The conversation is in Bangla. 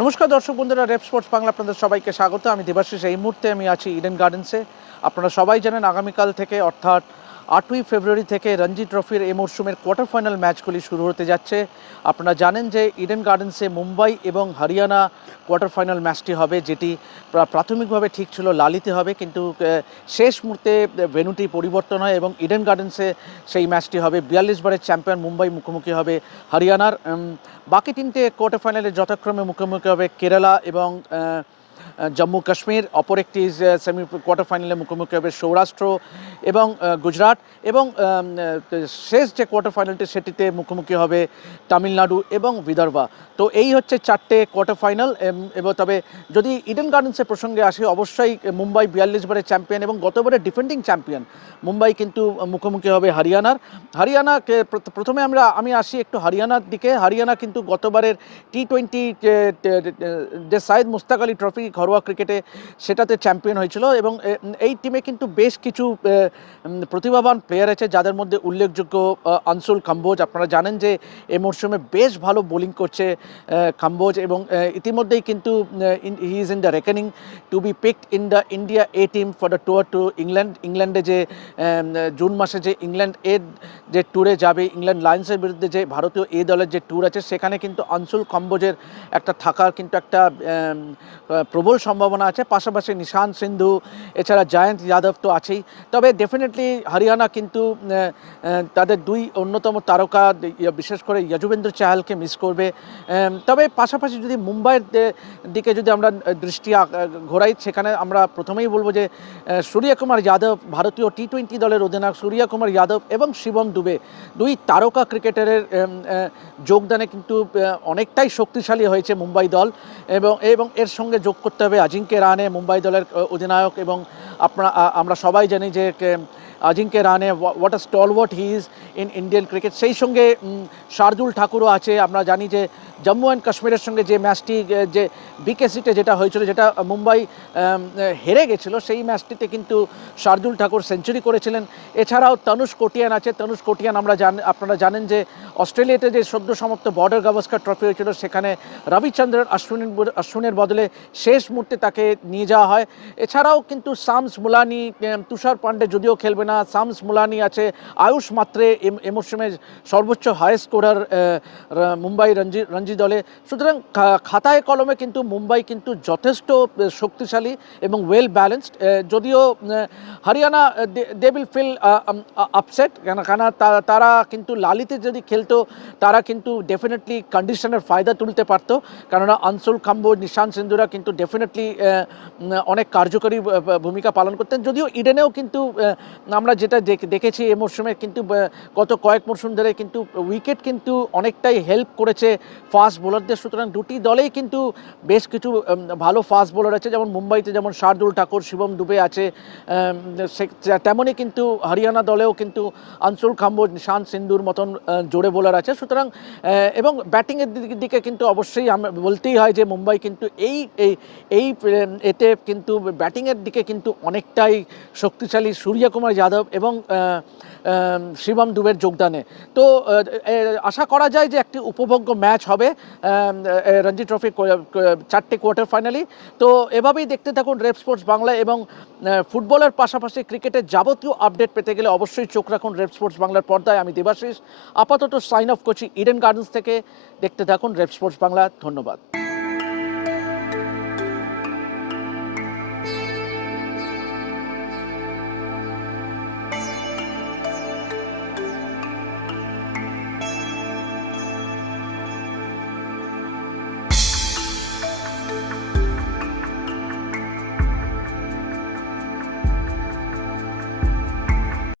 নমস্কার দর্শক বন্ধুরা, রেপ স্পোর্টস বাংলা আপনাদের সবাইকে স্বাগত। আমি দেবাশিস, এই মুহূর্তে আমি আছি ইডেন গার্ডেন্সে আপনারা সবাই জানেন আগামীকাল থেকে অর্থাৎ আটই ফেব্রুয়ারি থেকে রঞ্জি ট্রফির এই মরশুমের কোয়ার্টার ফাইনাল ম্যাচগুলি শুরু হতে যাচ্ছে। আপনারা জানেন যে ইডেন গার্ডেন্সে মুম্বাই এবং হরিয়ানা কোয়ার্টার ফাইনাল ম্যাচটি হবে, যেটি প্রাথমিকভাবে ঠিক ছিল লালিতে হবে, কিন্তু শেষ মুহূর্তে ভেনুটি পরিবর্তন হয় এবং ইডেন গার্ডেন্সে সেই ম্যাচটি হবে। বিয়াল্লিশ বারের চ্যাম্পিয়ন মুম্বাই মুখোমুখি হবে হরিয়ানার। বাকি তিনটে কোয়ার্টার ফাইনালে যথাক্রমে মুখোমুখি হবে কেরালা এবং জম্মু কাশ্মীর, অপর একটি সেমি কোয়ার্টার ফাইনালে মুখোমুখি হবে সৌরাষ্ট্র এবং গুজরাট এবং শেষ যে কোয়ার্টার ফাইনালটি সেটিতে মুখোমুখি হবে তামিলনাড়ু এবং বিদর্ভা। তো এই হচ্ছে চারটে কোয়ার্টার ফাইনাল এবং তবে যদি ইডেন গার্ডেন্সের প্রসঙ্গে আসে, অবশ্যই মুম্বাই বিয়াল্লিশ বারের চ্যাম্পিয়ন এবং গতবারের ডিফেন্ডিং চ্যাম্পিয়ন মুম্বাই কিন্তু মুখোমুখি হবে হরিয়ানার। হরিয়ানাকে প্র- প্রথমে আমরা, আমি আসি একটু হরিয়ানার দিকে। হরিয়ানা কিন্তু গতবারের টি টোয়েন্টি যে সাইদ মুস্তাক আলী ট্রফি ঘরোয়া ক্রিকেটে সেটাতে চ্যাম্পিয়ন হয়েছিল এবং এই টিমে কিন্তু বেশ কিছু প্রতিভাবান প্লেয়ার আছে যাদের মধ্যে উল্লেখযোগ্য আনসুল কাম্বোজ আপনারা জানেন যে এই মরশুমে বেশ ভালো বোলিং করছে কাম্বোজ এবং ইতিমধ্যেই কিন্তু he is in the reckoning to be picked in the India A team for the tour to England ইংল্যান্ডে যে জুন মাসে যে ইংল্যান্ড এ যে ট্যুরে যাবে ইংল্যান্ড লায়ন্সের বিরুদ্ধে যে ভারতীয় এ দলের যে ট্যুর আছে সেখানে কিন্তু আনসুল কম্বোজের একটা থাকার কিন্তু একটা আহ, প্রবল সম্ভাবনা আছে, পাশাপাশি নিশান সিন্ধু, এছাড়া জয়ন্ত যাদব তো আছেই। তবে ডেফিনেটলি হরিয়ানা কিন্তু তাদের দুই অন্যতম তারকা বিশেষ করে যজুবেন্দ্র চাহালকে মিস করবে। তবে পাশাপাশি যদি মুম্বাইয়ের দিকে যদি আমরা দৃষ্টি ঘোরাই, সেখানে আমরা প্রথমেই বলব যে সূর্যকুমার যাদব ভারতীয় টি টোয়েন্টি দলের অধিনায়ক সূর্যকুমার যাদব এবং শিবম দুবে, দুই তারকা ক্রিকেটারের যোগদানে কিন্তু অনেকটাই শক্তিশালী হয়েছে মুম্বাই দল এবং এবং এর সঙ্গে যোগ করতে হবে। আজিঙ্কে রানে মুম্বাই দলের অধিনায়ক এবং আপনারা আমরা সবাই জানি যে Ajinkya Rahane what a stalwart he is in Indian cricket সেই সঙ্গে শার্দুল ঠাকুরও আছে। আমরা জানি যে জম্মু অ্যান্ড কাশ্মীরের সঙ্গে যে ম্যাচটি যে বিকেসিতে যেটা হয়েছিল, যেটা মুম্বাই হেরে গেছিল, সেই ম্যাচটিতে কিন্তু শার্দুল ঠাকুর সেঞ্চুরি করেছিলেন। এছাড়াও তনুষ কোটিয়ান আছে। তনুষ কোটিয়ান আমরা জান, আপনারা জানেন যে অস্ট্রেলিয়াতে যে সদ্য সমাপ্ত বর্ডার গাভাস্কার ট্রফি হয়েছিল, সেখানে রবিচন্দ্রন অশ্বিনের অশ্বিনের বদলে শেষ মুহূর্তে তাকে নিয়ে যাওয়া হয়। এছাড়াও কিন্তু সামস মুলানি তুষার পান্ডে যদিও খেলবে না সামস মুলানি আছে, আয়ুষ মাত্রে এ- মরশুমে সর্বোচ্চ হাই স্কোরার মুম্বাই রঞ্জি রঞ্জি দলে। সুতরাং খাতায় কলমে কিন্তু মুম্বাই কিন্তু যথেষ্ট শক্তিশালী এবং ওয়েল ব্যালেন্সড যদিও Haryana they will feel upset কেন তারা কিন্তু লালিতে যদি খেলতো, তারা কিন্তু ডেফিনেটলি কন্ডিশনের ফায়দা তুলতে পারতো। কেননা আনসুল খাম্বো, নিশান সিন্ধুরা কিন্তু ডেফিনেটলি অনেক কার্যকরী ভূমিকা পালন করতেন। যদিও ইডেনেও কিন্তু আমরা যেটা দেখ- দেখেছি এ মরশুমে, কিন্তু গত কয়েক মরশুম ধরে কিন্তু উইকেট কিন্তু অনেকটাই হেল্প করেছে ফাস্ট বোলারদের সুতরাং দুটি দলেই কিন্তু বেশ কিছু ভালো ফাস্ট বোলার আছে। যেমন মুম্বাইতে যেমন শার্দুল ঠাকুর, শিবম দুবে আছে তেমনই কিন্তু হরিয়ানা দলেও কিন্তু আনসুল খাম্বো নিশান সিন্ধুর মতন জোরে বোলার আছে। সুতরাং এবং ব্যাটিংয়ের দিকে কিন্তু অবশ্যই আমরা বলতেই হয় যে মুম্বাই কিন্তু এই এই এই এতে কিন্তু ব্যাটিংয়ের দিকে কিন্তু অনেকটাই শক্তিশালী সূর্যকুমার যাদব এবং আহ, শিবম দুবের যোগদানে। তো আশা করা যায় যে একটি উপভোগ্য ম্যাচ হবে রঞ্জি ট্রফি চারটে কোয়ার্টার ফাইনালি। তো এভাবেই দেখতে থাকুন রেপ স্পোর্টস বাংলা এবং ফুটবলের পাশাপাশি ক্রিকেটের যাবতীয় আপডেট পেতে গেলে অবশ্যই চোখ রাখুন রেপ স্পোর্টস বাংলার পর্দায়। আমি দেবাশিস। আপাতত সাইন অফ করছি ইডেন গার্ডেন্স থেকে। দেখতে থাকুন রেপ স্পোর্টস বাংলা। ধন্যবাদ।